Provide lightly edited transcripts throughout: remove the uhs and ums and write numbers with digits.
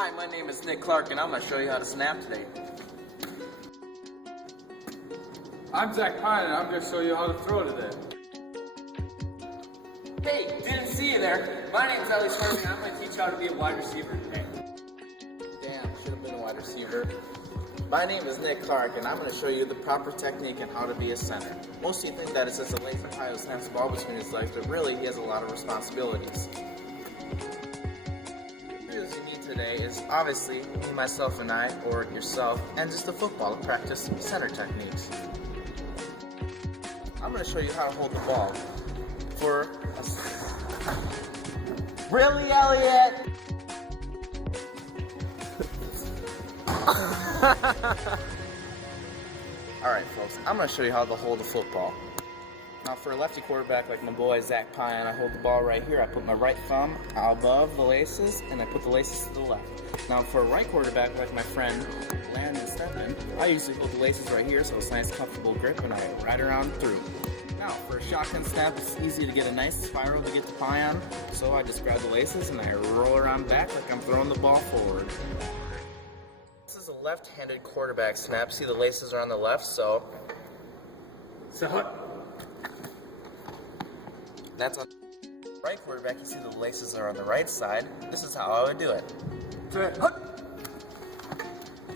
Hi, my name is Nick Clark, and I'm going to show you how to snap today. I'm Zach Pine, and I'm going to show you how to throw today. Hey, didn't see you there. My name is Ellie Swerve, and I'm going to teach you how to be a wide receiver today. Damn, should have been a wide receiver. My name is Nick Clark, and I'm going to show you the proper technique and how to be a center. Most of you think that it's just a lazy guy who snaps the ball between his legs, but really he has a lot of responsibilities. Here's what you need today is obviously me, myself, and I, or yourself, and just a football to practice center techniques. I'm going to show you how to hold the ball for a... Really, Elliot? Alright folks, I'm going to show you how to hold a football. Now for a lefty quarterback like my boy Zach Pine, I hold the ball right here. I put my right thumb above the laces and I put the laces to the left. Now for a right quarterback like my friend Landon Steppen, I usually hold the laces right here so it's a nice comfortable grip and I ride around through. Now for a shotgun snap, it's easy to get a nice spiral to get the pie on, so I just grab the laces and I roll around back like I'm throwing the ball forward. This is a left-handed quarterback snap. See the laces are on the left, so that's on right quarterback. You see the laces are on the right side. This is how I would do it.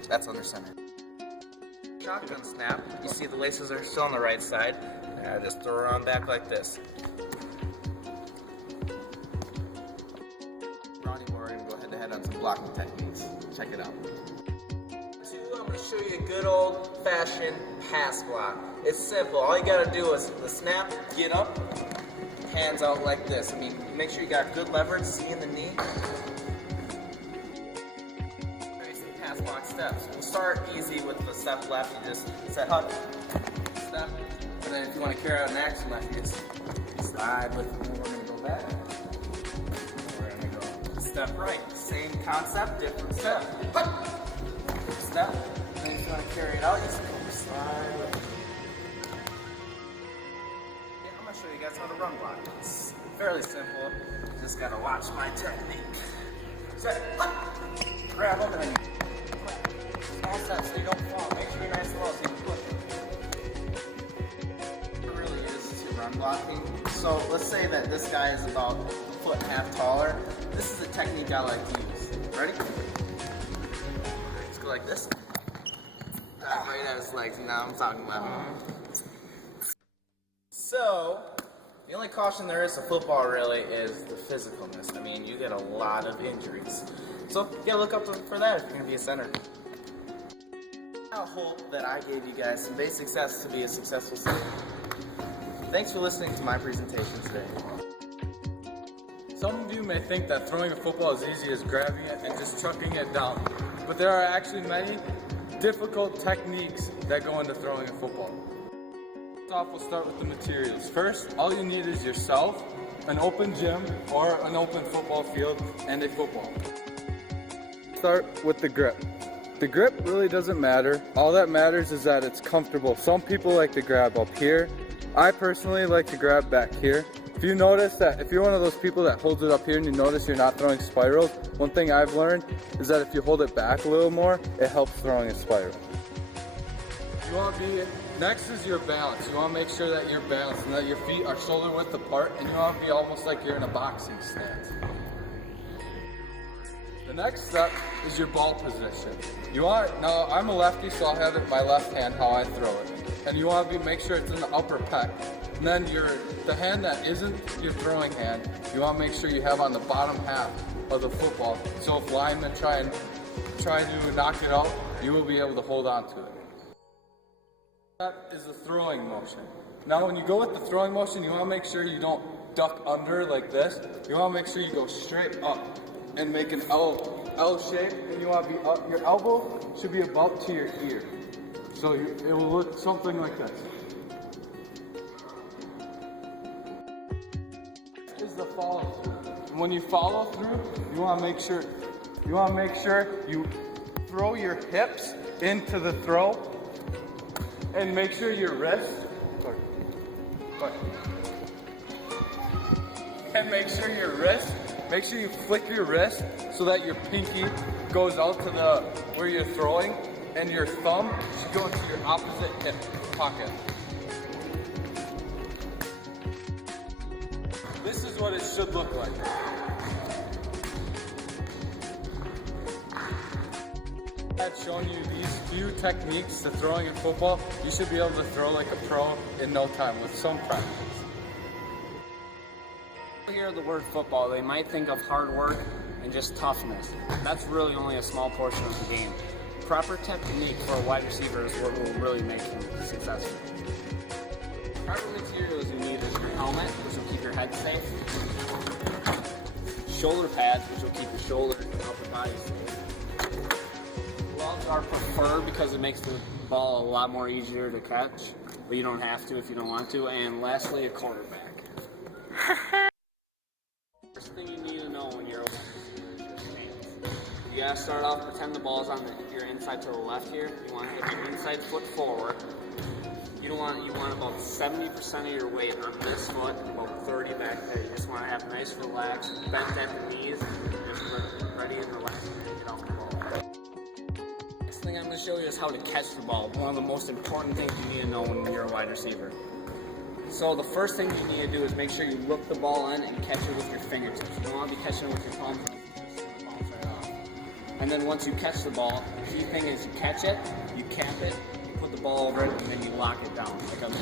That's under center. Shotgun snap, you see the laces are still on the right side. And I just throw around back like this. Ronnie Moore, we're going to go head to head on some blocking techniques. Check it out. I'm going to show you a good old-fashioned pass block. It's simple. All you got to do is the snap, get up, hands out like this. I mean, make sure you got good leverage, see in the knee. Basic pass block steps. We'll start easy with the step left. You just set hut, step, and then if you want to carry out an action left, you just slide with it. We're going to go back. We're going to go step right. Same concept, different step. Step. And then if you want to carry it out, you just slide with it. I'm going to show you guys how to run block. It's fairly simple. You just got to watch my technique. Set. Grab them and then small steps so you don't fall. Make sure you're nice and low so you can push it. It really is to run blocking. So let's say that this guy is about a foot and a half taller. This is a technique I like to use. Ready? Let's go like this. Right at his legs. Now I'm talking about him. So, the only caution there is to football really is the physicalness. I mean, you get a lot of injuries. So, yeah, look up for that if you're going to be a center. I hope that I gave you guys some basic steps to be a successful center. Thanks for listening to my presentation today. Some of you may think that throwing a football is easy as grabbing it and just chucking it down, but there are actually many difficult techniques that go into throwing a football. First off, we'll start with the materials. First, all you need is yourself, an open gym or an open football field, and a football. Start with the grip. The grip really doesn't matter. All that matters is that it's comfortable. Some people like to grab up here. I personally like to grab back here. If you notice that, if you're one of those people that holds it up here and you notice you're not throwing spirals, one thing I've learned is that if you hold it back a little more, it helps throwing a spiral. You want to be, next is your balance. You want to make sure that you're balanced and that your feet are shoulder width apart, and you want to be almost like you're in a boxing stance. The next step is your ball position. Now I'm a lefty, so I'll have it in my left hand how I throw it. And you want to make sure it's in the upper pec. And then the hand that isn't your throwing hand, you want to make sure you have on the bottom half of the football. So if linemen try to knock it out, you will be able to hold on to it. That is the throwing motion. Now when you go with the throwing motion, you want to make sure you don't duck under like this. You want to make sure you go straight up and make an L shape, and you want to be up. Your elbow should be about to your ear. So it will look something like this. This is the follow through. And when you follow through, you want to make sure you throw your hips into the throw, and make sure your wrist. And make sure your wrist make sure you flick your wrist so that your pinky goes out to the where you're throwing, and your thumb should go into your opposite hip pocket. This is what it should look like. I've shown you these few techniques to throwing in football. You should be able to throw like a pro in no time with some practice. When you hear the word football, they might think of hard work and just toughness. That's really only a small portion of the game. Proper technique for a wide receiver is what will really make him successful. Proper materials you need is your helmet, which will keep your head safe, shoulder pads, which will keep your shoulders and upper body safe. Gloves are preferred because it makes the ball a lot more easier to catch, but you don't have to if you don't want to. And lastly, a quarterback. First thing you need to know when you're you gotta start off, pretend the ball's on your inside to the left here. You want to hit your inside foot forward. You want about 70% of your weight on this foot, about 30 back there. You just want to have nice, relaxed, bent at the knees, just ready and relaxed to get off the ball. Next thing I'm going to show you is how to catch the ball. One of the most important things you need to know when you're a wide receiver. So the first thing you need to do is make sure you look the ball in and catch it with your fingertips. You don't want to be catching it with your palms. And then once you catch the ball, the key thing is you catch it, you cap it, you put the ball over it, and then you lock it down. Like I'm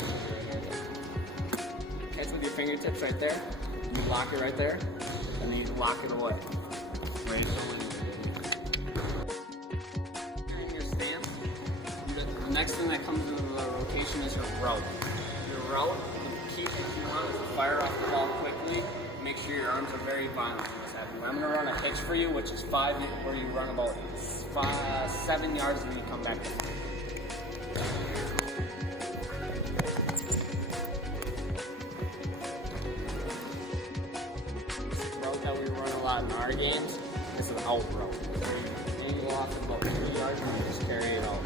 catch with your fingertips right there, you lock it right there, and then you lock it away. Right. In your stance, the next thing that comes into the rotation is your route. Your route, the key thing you want is to fire off the ball quickly. Make sure your arms are very violent when this happens. I'm going to run a hitch for you, which is 5, where you run about 7 yards and then you come back to 3. The route that we run a lot in our games is an out route. So you angle off about 3 yards and you just carry it out.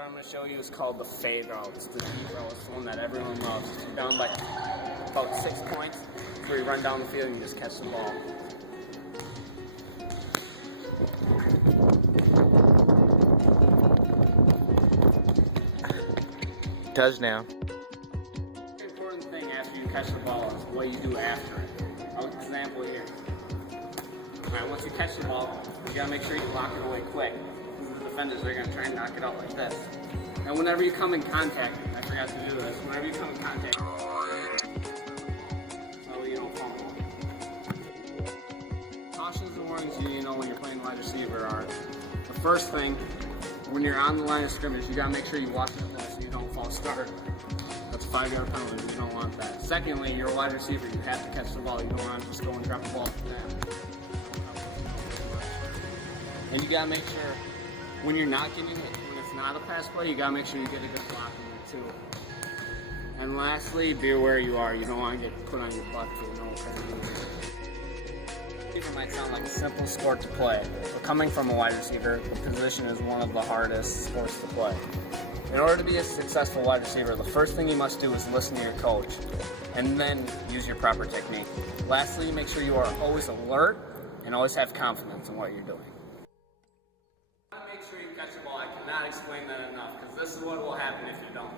I'm going to show you is called the fade route. It's the deep route. It's the one that everyone loves. You're down by about 6 points, where you run down the field and you just catch the ball. Touchdown. The important thing after you catch the ball is what you do after it. I'll example here. Alright, once you catch the ball, you gotta make sure you lock it away quick. The defenders are gonna try and knock it out like this. And whenever you come in contact, I forgot to do this, whenever you come in contact, so you don't fumble. Cautions and warnings you need to know when you're playing wide receiver are, the first thing, when you're on the line of scrimmage, you gotta make sure you watch the ball so you don't fall start. That's a 5-yard penalty, you don't want that. Secondly, you're a wide receiver, you have to catch the ball, you don't want to just go and drop the ball for that. And you gotta make sure, when you're not getting it, when it's not a pass play, you gotta make sure you get a good block in there too. And lastly, be aware you are. You don't want to get put on your butt for no apparent reason. Receiver might sound like a simple sport to play, but coming from a wide receiver, the position is one of the hardest sports to play. In order to be a successful wide receiver, the first thing you must do is listen to your coach, and then use your proper technique. Lastly, make sure you are always alert and always have confidence in what you're doing. Make sure you catch the ball. I cannot explain that enough, because this is what will happen if you don't.